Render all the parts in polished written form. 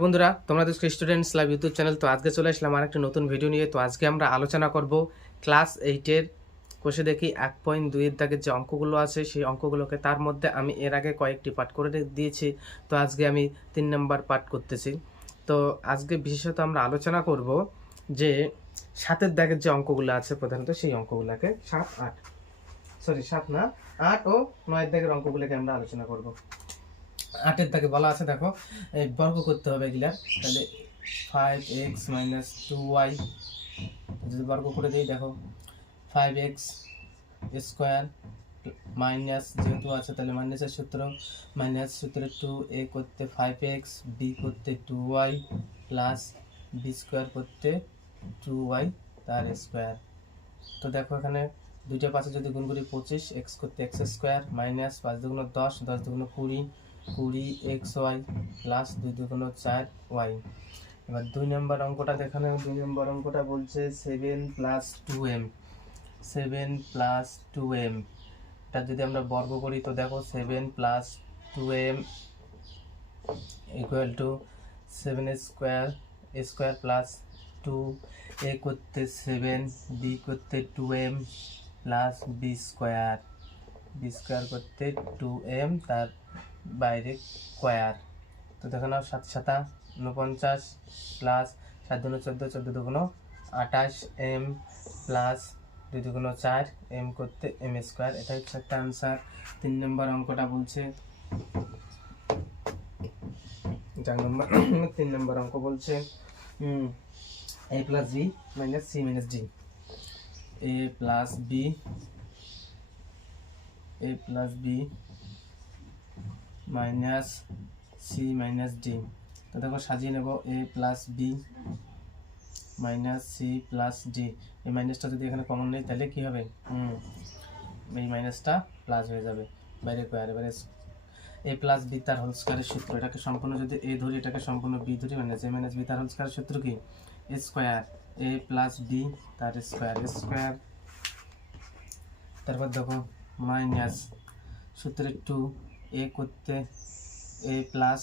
বন্ধুরা, তোমাদের students live YouTube channel. তো আজকে চলে আসলাম আর একটা নতুন ভিডিও নিয়ে। তো আজকে আমরা আলোচনা করব ক্লাস 8-এর কোষে দেখি 1.2-এর দাগের যে অঙ্কগুলো আছে সেই অঙ্কগুলোকে। তার মধ্যে আমি এর আগে কয়েকটি পাঠ করে দিয়েছি, তো আজকে আমি 3 নম্বর পাঠ করতেছি। তো আজকে বিশেষত আমরা আলোচনা করব যে 7-এর দাগের যে অঙ্কগুলো আছে প্রধানত সেই অঙ্কগুলোকে, 7 না 8 ও 9-এর দাগের অঙ্কগুলোকে আমরা আলোচনা করব। 8-এর দাগে বলা আছে, দেখো এই বর্গ করতে হবে এগুলা। তাহলে 5x - 2y যদি বর্গ করে দিই, দেখো 5x স্কোয়ার মাইনাস, যেহেতু আছে তাহলে মাইনাসের সূত্র, মাইনাস সূত্রে 2a করতে 5x, b করতে 2y প্লাস b স্কোয়ার করতে 2y তার স্কোয়ার। তো দেখো এখানে দুইটা পাশে যদি গুণ করি 25, x করতে x স্কোয়ার মাইনাস 5 দুগুণ 10, 10 দুগুণ 20, 20xy প্লাস 2 দুগুণ 4y। এবার 2 নম্বর অঙ্কটা দেখানো। 2 নম্বর অঙ্কটা বলছে 7 + 2m, 7 + 2m। এটা যদি আমরা বর্গ করি তো দেখো 7 + 2m equal to 7 square plus 2, a করতে 7, b করতে 2m প্লাস b স্কোয়ার করতে 2m তার বাইরে স্কোয়ার। তো দেখো না 7 7 49 প্লাস 7 দুগুণ 14, 14 দুগুণ 28 m প্লাস 2 দুগুণ 4 m করতে m স্কোয়ার। এটা হচ্ছে একটা আনসার। 3 নম্বর অঙ্কটা বলছে 3 নম্বর অঙ্ক বলছে a + b - c - d, a + b minus c minus d. তো দেখো সাজিয়ে নেব, a + b minus c plus d. এই মাইনাসটা যদি এখানে কমন নেই তাহলে কি হবে, এই মাইনাসটা প্লাস হয়ে যাবে বাইরে স্কোয়ার। এবারে a + b তার হোল স্কোয়ারের সূত্র, এটাকে সম্পূর্ণ যদি a ধরি, এটাকে সম্পূর্ণ b ধরি, মাইনাস a - b তার হোল স্কোয়ারের সূত্র কি, স্কোয়ার a + b তার স্কোয়ার। তারপর দেখো মাইনাস সূত্রে 2, a করতে a প্লাস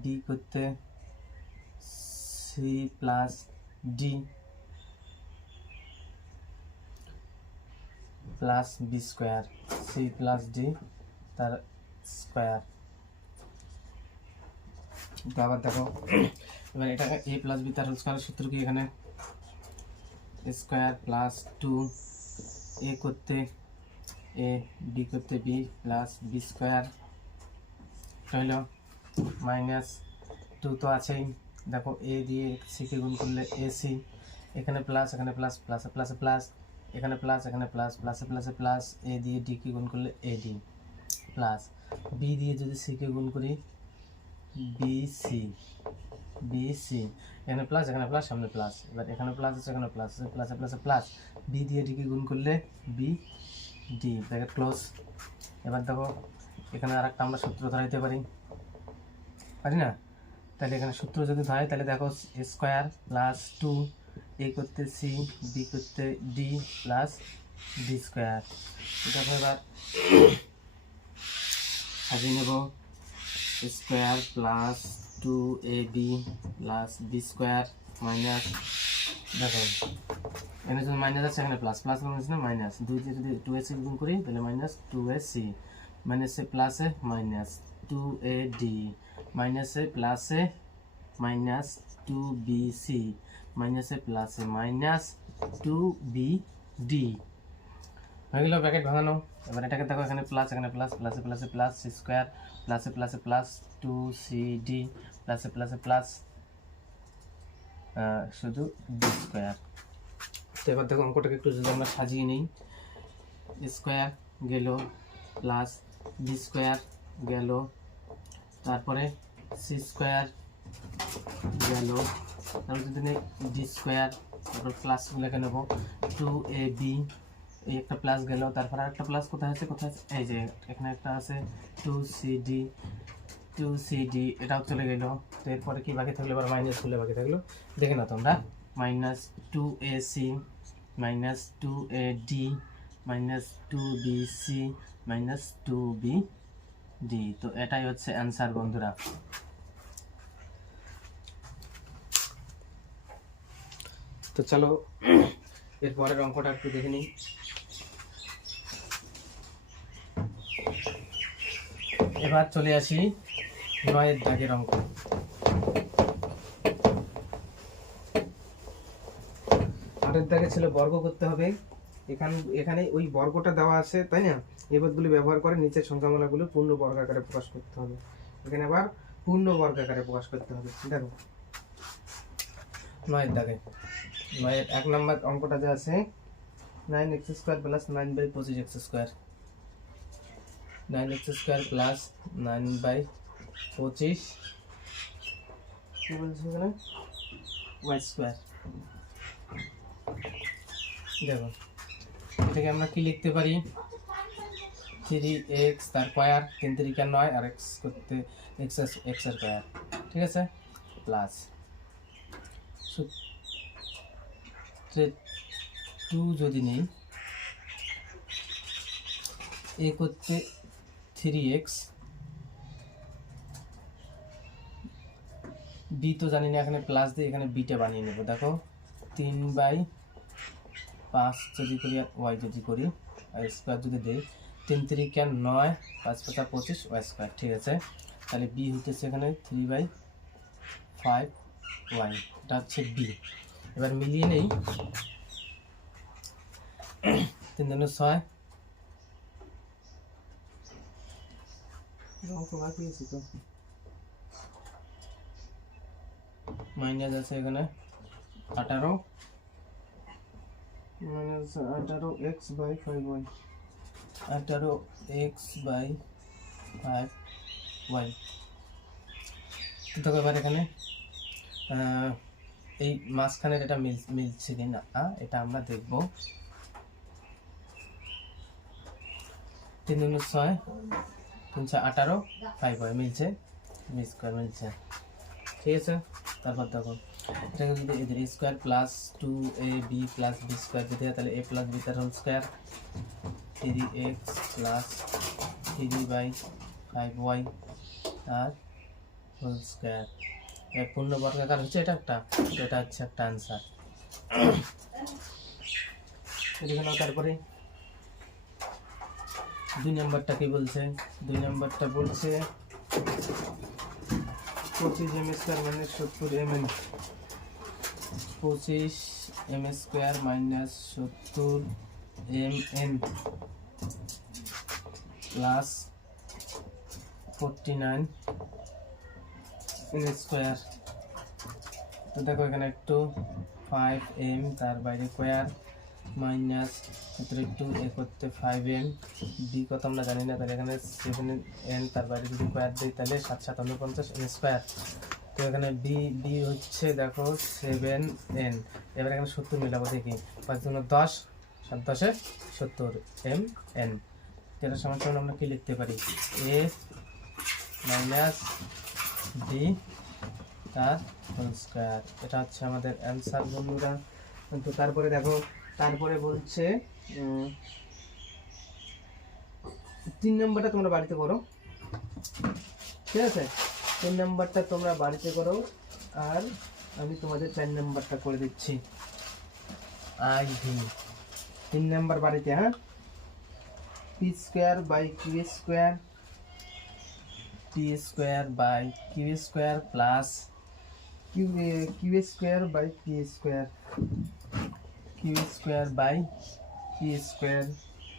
b করতে c plus d plus b square, c plus d তার স্কোয়ার। তো আবার দেখো এবার এটাকে a + b তার হোল স্কোয়ারের সূত্র কি, এখানে স্কোয়ার প্লাস 2, a করতে a, b করতে b প্লাস b স্কোয়ার হইল মাইনাস 2 তো আছেই। দেখো a দিয়ে c কে গুণ করলে ac, এখানে প্লাস, এখানে প্লাস, প্লাসে প্লাসে প্লাস, এখানে প্লাস, এখানে প্লাস, প্লাসে প্লাসে প্লাস, a দিয়ে d কে গুণ করলে ad প্লাস b দিয়ে যদি c কে গুণ করি bc, এখানে প্লাস, এখানে প্লাস, সামনে প্লাস, এবার এখানে প্লাস আছে, এখানে প্লাস আছে, প্লাসে প্লাসে প্লাস, b দিয়ে d কে গুণ করলে bd ব্র্যাকেট ক্লোজ। এবার দেখো এখানে আরেকটা আমরা সূত্র ধরাইতে পারি না? তাহলে এখানে সূত্র যদি ধরে তাহলে দেখো স্কোয়ার প্লাস 2, a করতে c, b করতে d প্লাস d স্কোয়ার। দেখো এবার সাজিয়ে নেব, square plus 2ab plus b square minus, দেখো এখানে যদি মাইনাস আছে, এখানে প্লাস, প্লাস মাইনাস না মাইনাস, 2 দিয়ে যদি 2ac গুণ করি তাহলে মাইনাস 2ac, মাইনাসে প্লাসে মাইনাস 2ad, মাইনাসে প্লাসে মাইনাস 2bc, মাইনাসে প্লাসে মাইনাস 2bd হয়ে গেল ব্র্যাকেট ভাঙানো। এবার এটাকে দেখো এখানে প্লাস, এখানে প্লাস, প্লাসে প্লাসে প্লাস সি স্কোয়ার, প্লাসে প্লাসে প্লাস 2cd, প্লাসে প্লাসে প্লাস শুধু ডি স্কোয়ার। তো এবার দেখো অঙ্কটাকে একটু যদি আমরা সাজিয়ে নিই, স্কোয়ার গেল প্লাস বি স্কোয়ার গেল, তারপরে সি স্কোয়ার গেল, তারপর যদি নেই ডি স্কোয়ার, তারপর প্লাস লেখে নেব 2ab, এই একটা প্লাস গেল, তারপর আরেকটা প্লাস কোথায় আছে, এই যে এখানে একটা আছে 2cd, এটাও চলে গেল। তো এরপরে কি বাকি থাকলো, এবার মাইনাস খুলে বাকি থাকলো, দেখে না তোমরা, minus 2ac minus 2ad minus 2bc minus 2bd। তো এটাই হচ্ছে অ্যান্সার বন্ধুরা। তো চলো এরপরের অঙ্কটা একটু দেখে নিই। এবার চলে আসি 9 দাগের অঙ্ক। 8 দাগে ছিল বর্গ করতে হবে। এখানে ওই বর্গটা দেওয়া আছে, তাই না? এই পদগুলি ব্যবহার করে নিচের সংখ্যামালাগুলো পূর্ণ বর্গ আকারে প্রকাশ করতে হবে। এখানে আবার পূর্ণ বর্গ আকারে প্রকাশ করতে হবে। দেখো 9 দাগে 9 1 নম্বর অঙ্কটা যে আছে 9x² + 9/25x², 9x² + 9/25 কি বলছে এখানে y²। দেখো এটাকে আমরা কি লিখতে পারি, 3x তার স্কয়ার, 3 3 9 আর x করতে x এর স্কয়ার, ঠিক আছে, প্লাস সূত্রে 2 যদি নেই, a করতে 3x, b তো জানি না, এখানে প্লাস দিয়ে এখানে বিটা বানিয়ে নেব। দেখো 3/5 যদি করি আর y যদি করি আর স্কয়ার যদি দেই, 3 3 9 5 5 25 y², ঠিক আছে। তাহলে b হইতেছে এখানে 3/5 y, এটা হচ্ছে b। এবার মিলিয়ে নেই, 3 3 6 মাইনাস আছে এখানে 18 মাইনাস 18x/5y, 18x/5y। দেখো এবার এখানে এই মাঝখানের এটা মিলছে কি না এটা আমরা দেখব। 3 3 6 3 6 18 5y মিলছে, b² মিলছে, ঠিক আছে। তারপর দেখো এটাকে যদি এদের square plus 2ab plus b square যদি হয়, তাহলে a প্লাস b তার whole square, 3x plus 3/5y আর হোল স্কয়ার। এর পূর্ণ বর্গাকার হচ্ছে এটা হচ্ছে একটা আনসার। এখানে তারপরে 2 নম্বরটা কি বলছে, 2 নম্বরটা বলছে 25m² - 70mn, 25m² - 70mn plus 49n²। তো দেখো এখানে একটু 5m তার বাইরে স্কয়ার মাইনাস একটু a করতে 5m, b কত আমরা জানি না, তাহলে এখানে 7n তার বাইরে যদি স্কয়ার দিই তাহলে 7 7 49n²। তো এখানে b হচ্ছে দেখো 7n। এবার এখানে 70 মিলাবো, দেখি 5 × 10 7 10 70 mn। এটা সমান আমরা কি লিখতে পারি, a মাইনাস b তার হোল স্কয়ার। এটা হচ্ছে আমাদের অ্যান্সার বন্ধুরা। তো তারপরে দেখো, তারপরে বলছে 3 নম্বরটা তোমরা বাড়িতে করো, ঠিক আছে। 3 নম্বরটা তোমরা বাড়িতে করো আর আমি তোমাদের 4 নম্বরটা করে দিচ্ছি। IV 3 নম্বর বাড়িতে, হ্যাঁ, p² প্লাস q²/p²,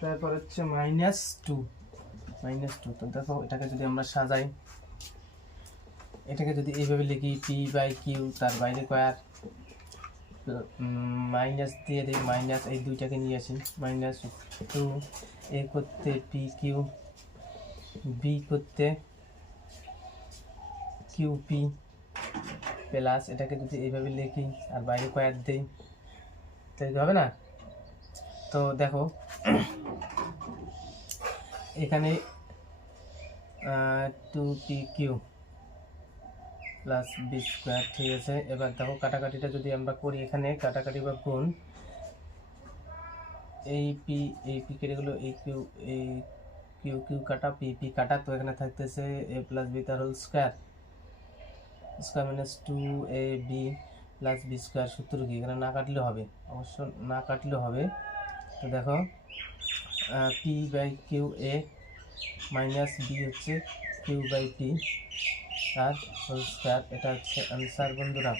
তারপর হচ্ছে -2। তো দেখো এটাকে যদি আমরা সাজাই, এটাকে যদি এইভাবে লিখি p/q তার বাইরে স্কয়ার, মাইনাস দিয়ে দিই, মাইনাস এই দুইটাকে নিয়ে আসি, -2 a করতে pq, b করতে qp প্লাস এটাকে যদি এইভাবে লিখি আর বাইরে স্কয়ার দিই তাহলে হবে না। তো দেখো এখানে 2pq প্লাস b², ঠিক আছে। এবার দেখো কাটাকাটিটা যদি আমরা করি, এখানে কাটাকাটি বা গুণ, এই p কেটে গেলো, এই q কাটা p কাটা, তো এখানে থাকতেছে a প্লাস b তার whole square, -2ab plus b square সূত্র কি, এখানে না কাটলেও হবে, অবশ্য না কাটলেও হবে। তো দেখো P by Q A minus B হচ্ছে Q by T R whole square, এটা হচ্ছে অ্যান্সার বন্ধুরা।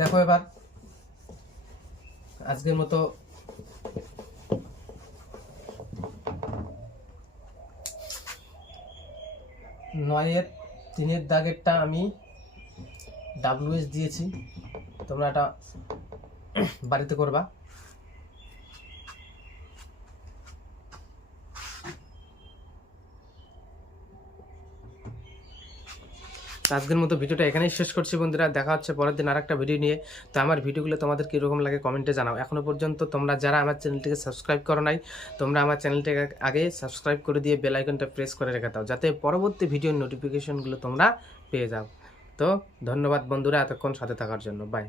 দেখো এবার আজকের মতো 9-এর 3-এর দাগেরটা আমি WS দিয়েছি, তোমরা এটা বাড়িতে করবা। আজকের মতো ভিডিওটা এখানেই শেষ করছি বন্ধুরা, দেখা হচ্ছে পরের দিন আরেকটা ভিডিও নিয়ে। তো আমার ভিডিওগুলো তোমাদের কীরকম লাগে কমেন্টে জানাও। এখনও পর্যন্ত তোমরা যারা আমার চ্যানেলটিকে সাবস্ক্রাইব করো নাই, তোমরা আমার চ্যানেলটিকে আগে সাবস্ক্রাইব করে দিয়ে বেল আইকনটা প্রেস করে রেখে দাও, যাতে পরবর্তী ভিডিওর নোটিফিকেশনগুলো তোমরা পেয়ে যাও। তো ধন্যবাদ বন্ধুরা এতক্ষণ সাথে থাকার জন্য, বাই।